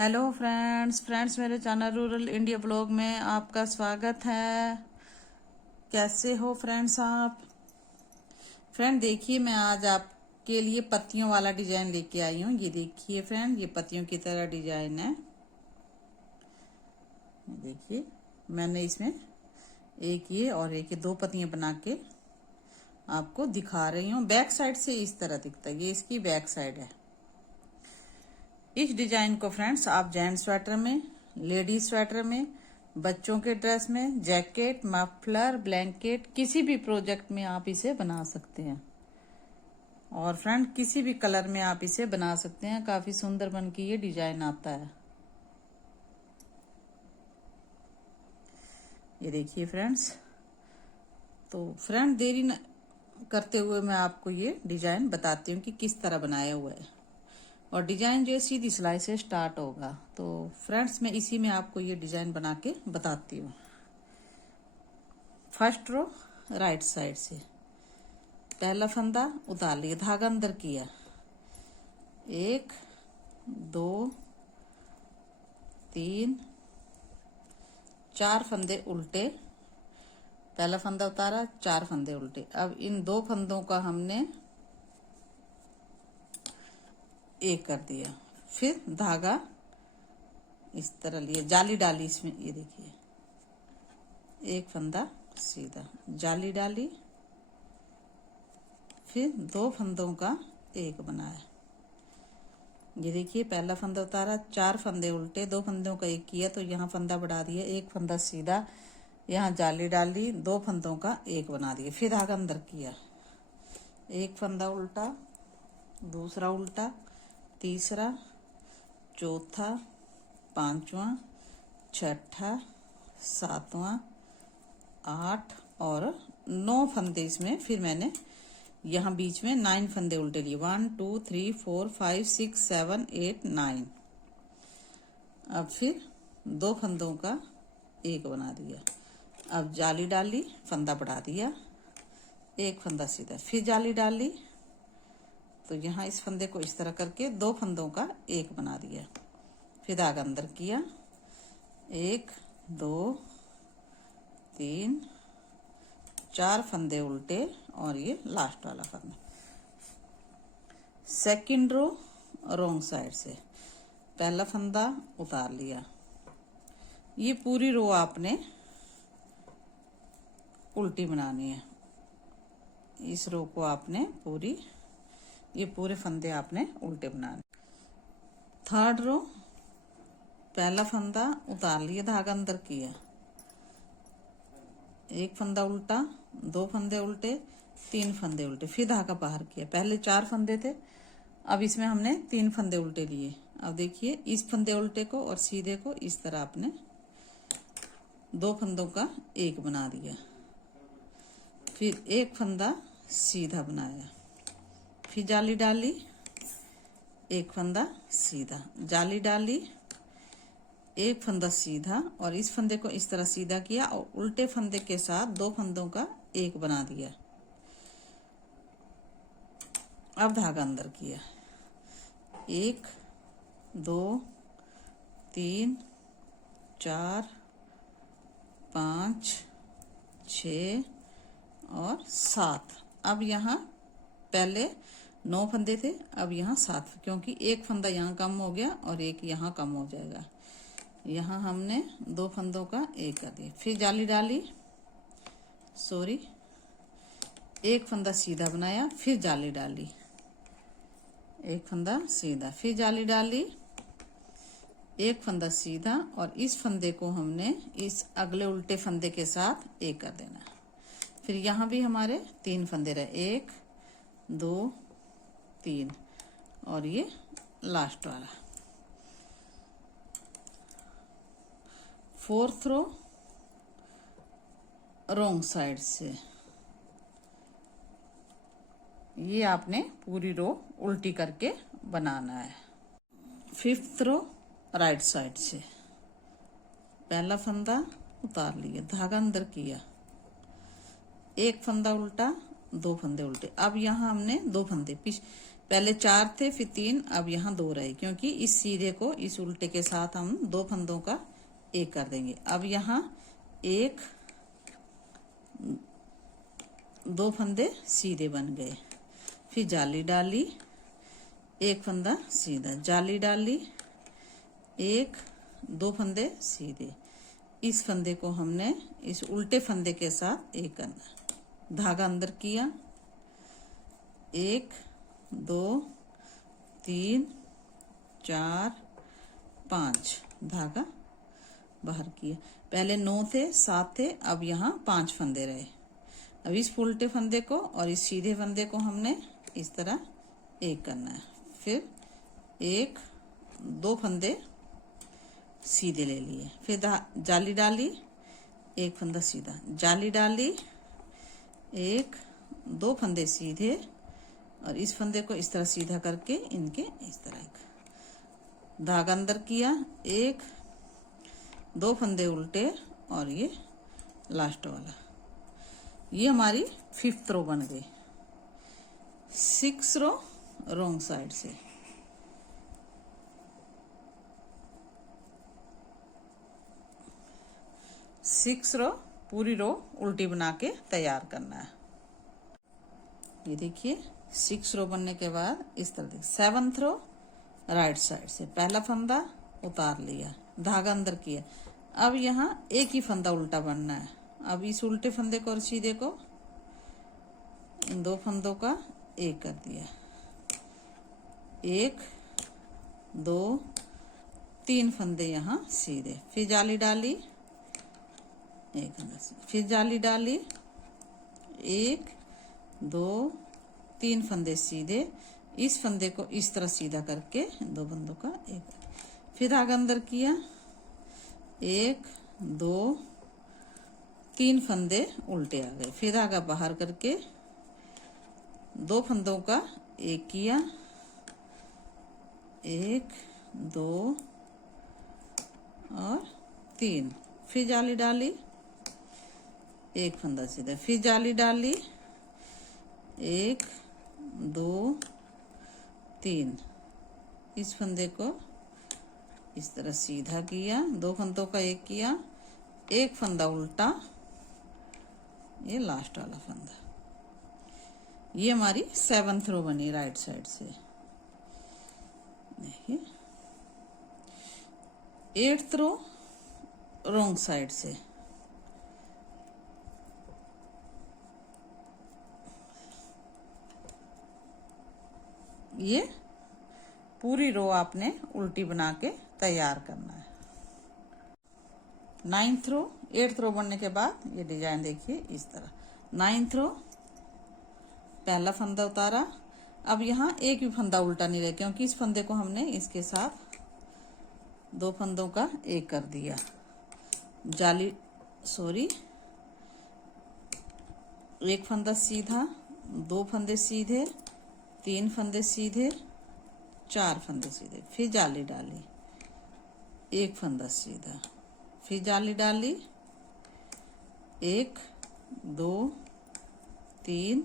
Hello friends मेरे channel rural India blog में आपका स्वागत है। कैसे हो फ्रेंड्स आप? फ्रेंड देखिए, मैं आज आपके लिए पत्तियों वाला डिजाइन लेके आई हूँ। ये देखिए फ्रेंड, ये पत्तियों की तरह डिजाइन है। देखिए, मैंने इसमें एक ये और एक ये दो पत्तियां बना के आपको दिखा रही हूँ। बैक साइड से इस तरह दिखता है, ये इसकी बैक साइड है। इस डिजाइन को फ्रेंड्स आप जेंट्स स्वेटर में, लेडीज स्वेटर में, बच्चों के ड्रेस में, जैकेट, मफलर, ब्लैंकेट, किसी भी प्रोजेक्ट में आप इसे बना सकते हैं। और फ्रेंड किसी भी कलर में आप इसे बना सकते हैं। काफी सुंदर बन के ये डिजाइन आता है। ये देखिए फ्रेंड्स, तो फ्रेंड देरी न करते हुए मैं आपको ये डिजाइन बताती हूँ कि किस तरह बनाया हुआ है। और डिजाइन जो है सीधी सिलाई से स्टार्ट होगा। तो फ्रेंड्स मैं इसी में आपको ये डिजाइन बना के बताती हूँ। फर्स्ट रो राइट साइड से पहला फंदा उतार लिया, धागा अंदर किया, 1 2 3 4 फंदे उल्टे, पहला फंदा उतारा, 4 फंदे उल्टे। अब इन दो फंदों का हमने एक कर दिया, फिर धागा इस तरह लिया, जाली डाली इसमें। ये देखिए, एक फंदा सीधा, जाली डाली, फिर दो फंदों का एक बनाया। ये देखिए, पहला फंदा उतारा, 4 फंदे उल्टे, दो फंदों का एक किया, तो यहाँ फंदा बढ़ा दिया, एक फंदा सीधा, यहाँ जाली डाली, दो फंदों का एक बना दिया, फिर धागा अंदर किया, एक फंदा उल्टा, दूसरा उल्टा, तीसरा, चौथा, पांचवा, छठा, सातवां, 8 और 9 फंदे इसमें। फिर मैंने यहाँ बीच में 9 फंदे उल्टे लिए, 1 2 3 4 5 6 7 8 9। अब फिर दो फंदों का एक बना दिया। अब जाली डाली, फंदा बढ़ा दिया, एक फंदा सीधा, फिर जाली डाली, तो यहाँ इस फंदे को इस तरह करके दो फंदों का एक बना दिया, फिर धागा अंदर किया, 1 2 3 4 फंदे उल्टे और ये लास्ट वाला फंदा। सेकंड रो रॉन्ग साइड से पहला फंदा उतार लिया। ये पूरी रो आपने उल्टी बनानी है। इस रो को आपने पूरी, ये पूरे फंदे आपने उल्टे बनाने। थर्ड रो पहला फंदा उतार लिया, धागा अंदर किया, एक फंदा उल्टा, दो फंदे उल्टे, 3 फंदे उल्टे, फिर धागा बाहर किया। पहले 4 फंदे थे, अब इसमें हमने 3 फंदे उल्टे लिए। अब देखिए, इस फंदे उल्टे को और सीधे को इस तरह आपने दो फंदों का एक बना दिया, फिर एक फंदा सीधा बनाया, फिर जाली डाली, एक फंदा सीधा, जाली डाली, एक फंदा सीधा, और इस फंदे को इस तरह सीधा किया और उल्टे फंदे के साथ दो फंदों का एक बना दिया। अब धागा अंदर किया, 1 2 3 4 5 6 और 7। अब यहाँ पहले 9 फंदे थे, अब यहाँ 7, क्योंकि एक फंदा यहाँ कम हो गया और एक यहाँ कम हो जाएगा। यहाँ हमने दो फंदों का एक कर दिया, फिर जाली डाली, एक फंदा सीधा बनाया, फिर जाली डाली, एक फंदा सीधा, फिर जाली डाली, एक फंदा सीधा, और इस फंदे को हमने इस अगले उल्टे फंदे के साथ एक कर देना। फिर यहाँ भी हमारे 3 फंदे रहे, 1 2 3 और ये लास्ट वाला। फोर्थ रो रॉन्ग साइड से, ये आपने पूरी रो उल्टी करके बनाना है। फिफ्थ रो राइट साइड से पहला फंदा उतार लिया, धागा अंदर किया, एक फंदा उल्टा, दो फंदे उल्टे। अब यहाँ हमने दो फंदे पहले 4 थे, फिर 3, अब यहाँ 2 रहे, क्योंकि इस सीधे को इस उल्टे के साथ हम 2 फंदों का एक कर देंगे। अब यहाँ 1 2 फंदे सीधे बन गए, फिर जाली डाली, 1 फंदा सीधा, जाली डाली, 1 2 फंदे सीधे। इस फंदे को हमने इस उल्टे फंदे के साथ एक करना, धागा अंदर किया, 1 2 3 4 5, धागा बाहर किया। पहले 9 थे, 7 थे, अब यहाँ 5 फंदे रहे। अब इस उल्टे फंदे को और इस सीधे फंदे को हमने इस तरह एक करना है। फिर 1 2 फंदे सीधे ले लिए, फिर जाली डाली, 1 फंदा सीधा, जाली डाली, 1 2 फंदे सीधे, और इस फंदे को इस तरह सीधा करके इनके इस तरह एक धागा अंदर किया, 1 2 फंदे उल्टे, और ये लास्ट वाला। ये हमारी 5th रो बन गई। 6 रो रॉन्ग साइड से। सिक्स रो पूरी रो उल्टी बना के तैयार करना है। ये देखिए 6 रो बनने के बाद इस तरह देखिए 7th रो राइट साइड से, पहला फंदा उतार लिया, धागा अंदर किया। अब यहाँ एक ही फंदा उल्टा बनना है। अब इस उल्टे फंदे को और सीधे को इन 2 फंदों का एक कर दिया, 1 2 3 फंदे यहाँ सीधे, फिर जाली डाली, 1 फंदा सीधा, फिर जाली डाली, 1 2 3 फंदे सीधे। इस फंदे को इस तरह सीधा करके 2 फंदों का एक, फिर धागा अंदर किया, 1 2 3 फंदे उल्टे आ गए, फिर धागा बाहर करके 2 फंदों का एक किया, 1 2 और 3, फिर जाली डाली, 1 फंदा सीधा, फिर जाली डाली, 1 2 3, इस फंदे को इस तरह सीधा किया, 2 फंदों का एक किया, 1 फंदा उल्टा, ये लास्ट वाला फंदा। ये हमारी 7th रो बनी राइट साइड से। देखिए 8th रो रॉन्ग साइड से। ये पूरी रो आपने उल्टी बना के तैयार करना है। 9th रो 8th रो बनने के बाद ये डिजाइन देखिए इस तरह। 9th रो पहला फंदा उतारा, अब यहाँ एक भी फंदा उल्टा नहीं रहे, क्योंकि इस फंदे को हमने इसके साथ 2 फंदों का एक कर दिया, जाली 1 फंदा सीधा, 2 फंदे सीधे, 3 फंदे सीधे, 4 फंदे सीधे, फिर जाली डाली, 1 फंदा सीधा, फिर जाली डाली, 1 2 3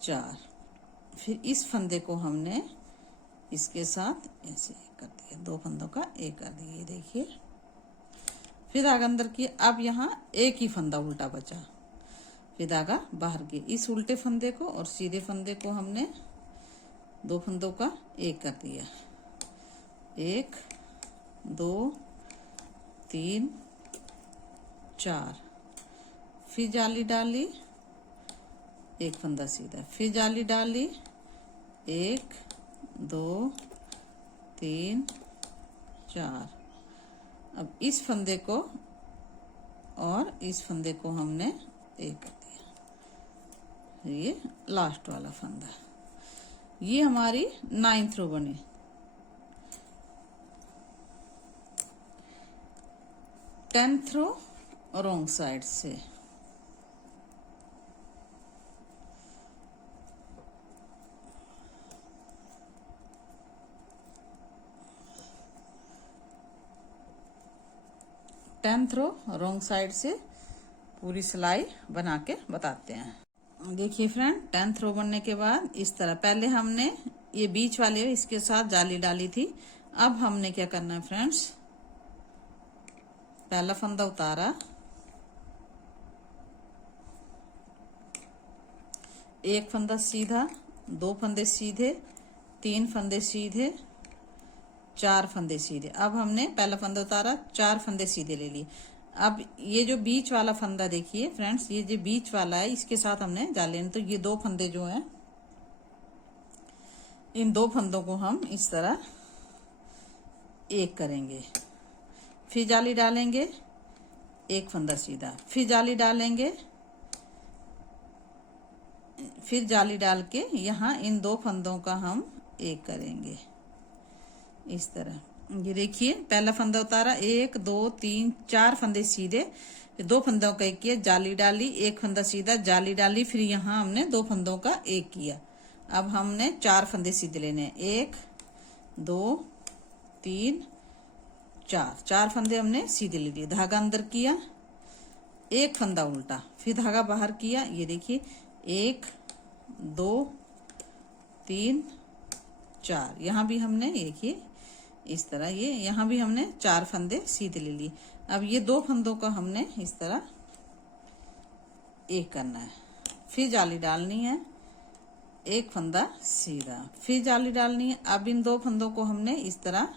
4, फिर इस फंदे को हमने इसके साथ ऐसे कर दिया, 2 फंदों का एक कर दिया, देखिए। फिर धागा अंदर किया, अब यहाँ एक ही फंदा उल्टा बचा, फिर धागा बाहर किया, इस उल्टे फंदे को और सीधे फंदे को हमने 2 फंदों का एक कर दिया, 1 2 3 4, फिर जाली डाली, 1 फंदा सीधा, फिर जाली डाली, 1 2 3 4। अब इस फंदे को और इस फंदे को हमने एक कर दिया, ये लास्ट वाला फंदा। ये हमारी 9th रो बनी। 10th रो रॉन्ग साइड से। टेंथ रो रॉन्ग साइड से पूरी सिलाई बना के बताते हैं। देखिए फ्रेंड, 10th रो बनने के बाद इस तरह पहले हमने ये बीच वाले इसके साथ जाली डाली थी। अब हमने क्या करना है फ्रेंड्स, पहला फंदा उतारा, एक फंदा सीधा, दो फंदे सीधे, तीन फंदे सीधे, चार फंदे सीधे। अब हमने पहला फंदा उतारा, चार फंदे सीधे ले लिए। अब ये जो बीच वाला फंदा देखिए फ्रेंड्स, ये जो बीच वाला है इसके साथ हमने जाले, तो ये दो फंदे जो हैं, इन दो फंदों को हम इस तरह एक करेंगे, फिर जाली डालेंगे, एक फंदा सीधा, फिर जाली डालेंगे, फिर जाली डाल के यहाँ इन दो फंदों का हम एक करेंगे इस तरह। ये देखिए पहला फंदा उतारा, एक दो तीन चार फंदे सीधे, दो फंदों का एक किया, जाली डाली, एक फंदा सीधा, जाली डाली, फिर यहाँ हमने दो फंदों का एक किया। अब हमने चार फंदे सीधे लेने हैं, एक दो तीन चार, चार फंदे हमने सीधे ले लिए, धागा अंदर किया, एक फंदा उल्टा, फिर धागा बाहर किया। ये देखिए एक दो तीन चार, यहाँ भी हमने देखिए इस तरह, ये यहाँ भी हमने चार फंदे सीधे ले लिए। अब ये दो फंदों का हमने इस तरह एक करना है, फिर जाली डालनी है, एक फंदा सीधा, फिर जाली डालनी है। अब इन दो फंदों को हमने इस तरह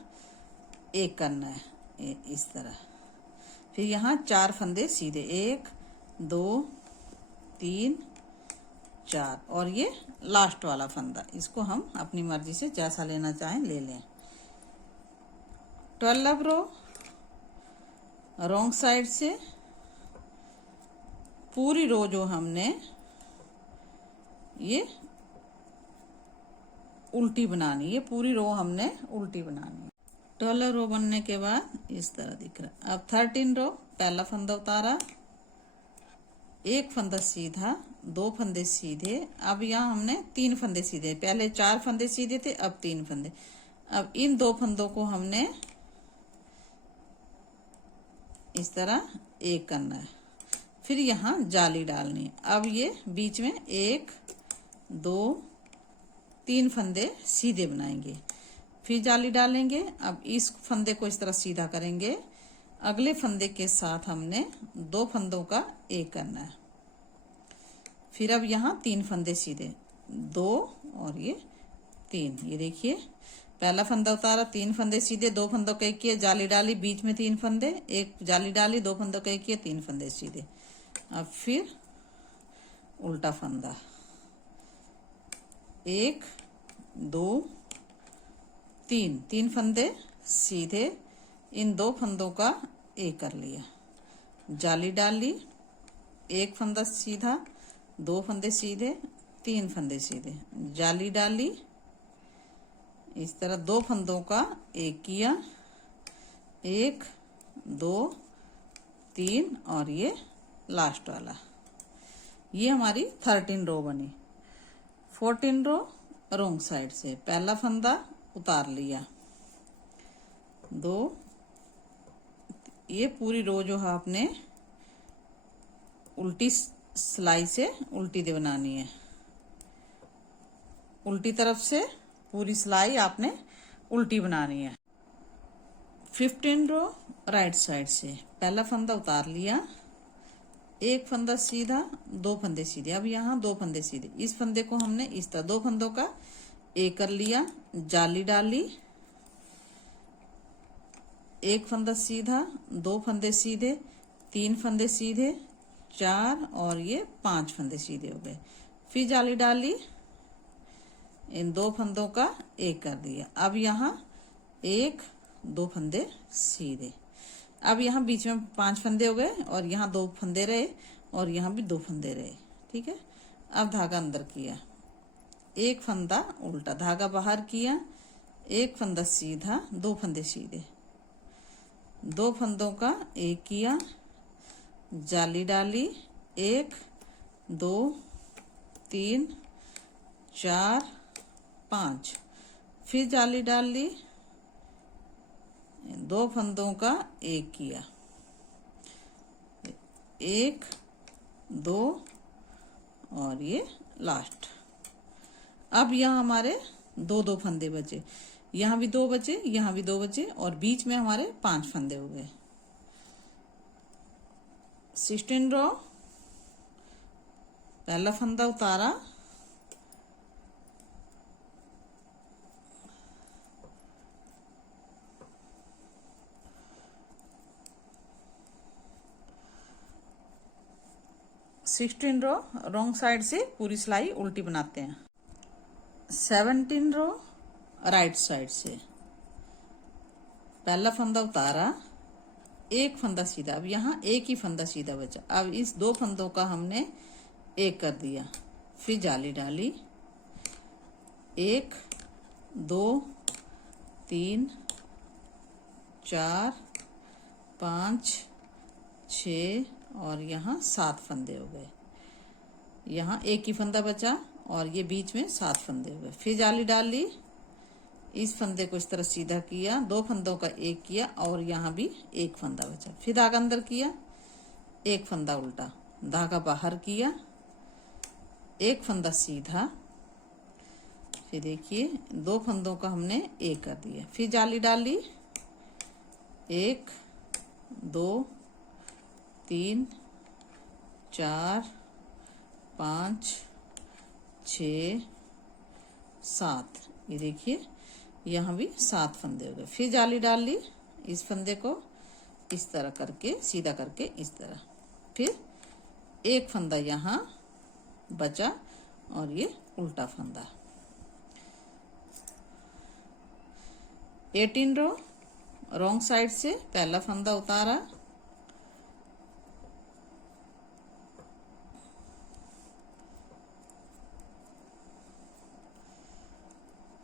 एक करना है इस तरह, फिर यहाँ चार फंदे सीधे, एक दो तीन चार, और ये लास्ट वाला फंदा, इसको हम अपनी मर्जी से जैसा लेना चाहें ले लें। 12 रो रॉन्ग साइड से पूरी रो जो हमने ये उल्टी बनानी है, पूरी रो हमने उल्टी बनानी है। 12 रो बनने के बाद इस तरह दिख रहा है। अब 13 रो, पहला फंदा उतारा, एक फंदा सीधा, दो फंदे सीधे। अब यहाँ हमने तीन फंदे सीधे, पहले चार फंदे सीधे थे, अब तीन फंदे। अब इन दो फंदों को हमने इस तरह एक करना है, फिर यहाँ जाली डालनी है। अब ये बीच में एक दो तीन फंदे सीधे बनाएंगे, फिर जाली डालेंगे। अब इस फंदे को इस तरह सीधा करेंगे, अगले फंदे के साथ हमने दो फंदों का एक करना है, फिर अब यहाँ तीन फंदे सीधे, दो और ये तीन। ये देखिए पहला फंदा उतारा, तीन फंदे सीधे, दो फंदों का एक किया, जाली डाली, बीच में तीन फंदे, एक जाली डाली, दो फंदों का एक किया, तीन फंदे सीधे। अब फिर उल्टा फंदा, एक दो तीन, तीन फंदे सीधे, इन दो फंदों का एक कर लिया, जाली डाली, एक फंदा सीधा, दो फंदे सीधे, तीन फंदे सीधे, जाली डाली, इस तरह दो फंदों का एक किया, एक दो तीन, और ये लास्ट वाला। ये हमारी 13 रो बनी। 14 रो रॉन्ग साइड से, पहला फंदा उतार लिया, दो, ये पूरी रो जो है आपने उल्टी सिलाई से उल्टी दे बनानी है, उल्टी तरफ से पूरी सिलाई आपने उल्टी बनानी है। 15 रो राइट साइड से, पहला फंदा उतार लिया, एक फंदा सीधा, दो फंदे सीधे। अब यहाँ दो फंदे सीधे, इस फंदे को हमने इस तरह दो फंदों का एक कर लिया, जाली डाली, एक फंदा सीधा, दो फंदे सीधे, तीन फंदे सीधे, चार, और ये पांच फंदे सीधे हो गए, फिर जाली डाली, इन दो फंदों का एक कर दिया। अब यहाँ एक दो फंदे सीधे, अब यहाँ बीच में पांच फंदे हो गए, और यहाँ दो फंदे रहे, और यहाँ भी दो फंदे रहे, ठीक है। अब धागा अंदर किया, एक फंदा उल्टा, धागा बाहर किया, एक फंदा सीधा, दो फंदे सीधे, दो फंदों का एक किया, जाली डाली, एक दो तीन चार पांच, फिर जाली डाल ली, दो फंदों का एक किया, एक दो और ये लास्ट। अब यहाँ हमारे दो दो फंदे बचे, यहाँ भी दो बचे, यहाँ भी दो बचे, और बीच में हमारे 5 फंदे हो गए। 16 रो, पहला फंदा उतारा, सिक्सटीन रो रॉन्ग साइड से पूरी सिलाई उल्टी बनाते हैं। 17 रो राइट साइड से, पहला फंदा उतारा, एक फंदा सीधा, अब यहाँ एक ही फंदा सीधा बचा। अब इस दो फंदों का हमने एक कर दिया, फिर जाली डाली, 1 2 3 4 5 6 और यहाँ 7 फंदे हो गए। यहाँ एक ही फंदा बचा और ये बीच में 7 फंदे हो गए। फिर जाली डाल ली, इस फंदे को इस तरह सीधा किया, दो फंदों का एक किया और यहाँ भी एक फंदा बचा। फिर धागा अंदर किया, एक फंदा उल्टा, धागा बाहर किया, एक फंदा सीधा, फिर देखिए दो फंदों का हमने एक कर दिया। फिर जाली डाल ली, 1 2 3 4 5 6 7, ये देखिए यहाँ भी 7 फंदे हो गए। फिर जाली डाल ली, इस फंदे को इस तरह करके सीधा करके इस तरह, फिर एक फंदा यहाँ बचा और ये उल्टा फंदा। 18 रो रॉन्ग साइड से, पहला फंदा उतारा,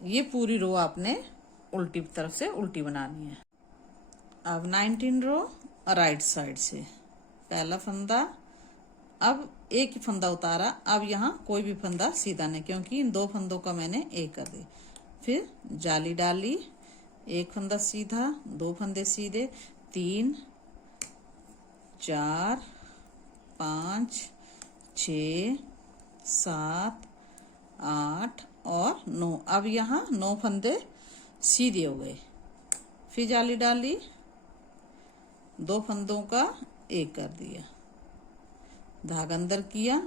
ये पूरी रो आपने उल्टी तरफ से उल्टी बनानी है। अब 19 रो राइट साइड से, पहला फंदा, अब एक ही फंदा उतारा, अब यहाँ कोई भी फंदा सीधा नहीं क्योंकि इन दो फंदों का मैंने एक कर दी। फिर जाली डाली, एक फंदा सीधा, दो फंदे सीधे, 3 4 5 6 7 8 और 9। अब यहाँ 9 फंदे सीधे हो गए। फिर जाली डाली, दो फंदों का एक कर दिया, धागा अंदर किया,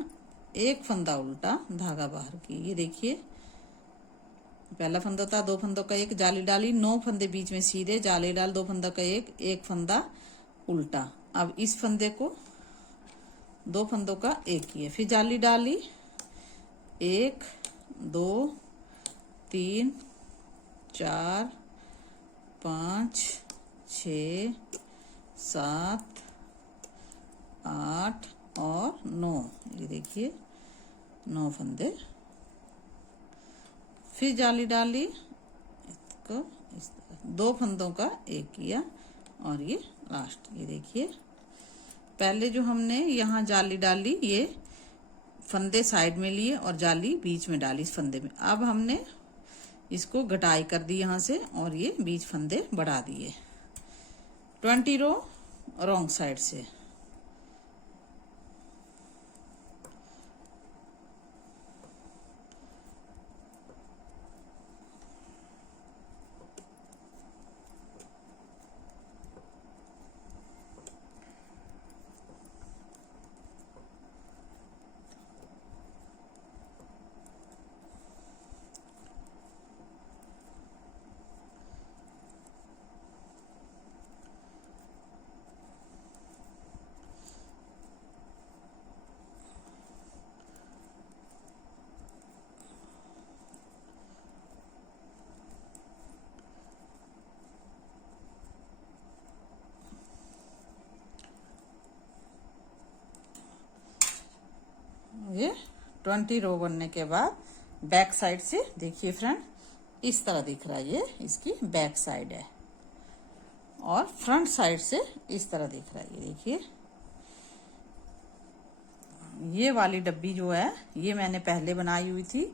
एक फंदा उल्टा, धागा बाहर की। ये देखिए पहला फंदा था, दो फंदों का एक, जाली डाली, 9 फंदे बीच में सीधे, जाली डाल, दो फंदा का एक फंदा उल्टा। अब इस फंदे को दो फंदों का एक किया, फिर जाली डाली, 1 2 3 4 5 6 7 8 और 9, ये देखिए 9 फंदे। फिर जाली डाली, इसको इस तरह दो फंदों का एक किया और ये लास्ट। ये देखिए पहले जो हमने यहाँ जाली डाली, ये फंदे साइड में लिए और जाली बीच में डाली इस फंदे में। अब हमने इसको घटाई कर दी यहाँ से और ये बीच फंदे बढ़ा दिए। 20 रो रॉन्ग साइड से, ये 20 रो बनने के बाद बैक साइड से देखिए फ्रेंड, इस तरह दिख रहा है, ये इसकी बैक साइड है। और फ्रंट साइड से इस तरह दिख रहा है, ये देखिए। ये वाली डब्बी जो है ये मैंने पहले बनाई हुई थी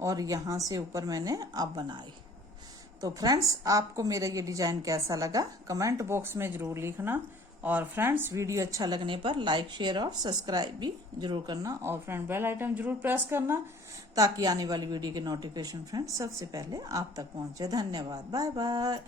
और यहाँ से ऊपर मैंने अब बनाई। तो फ्रेंड्स आपको मेरा ये डिजाइन कैसा लगा कमेंट बॉक्स में जरूर लिखना और फ्रेंड्स वीडियो अच्छा लगने पर लाइक शेयर और सब्सक्राइब भी जरूर करना, और फ्रेंड बेल आइटम जरूर प्रेस करना ताकि आने वाली वीडियो के नोटिफिकेशन फ्रेंड्स सबसे पहले आप तक पहुंचे। धन्यवाद, बाय बाय।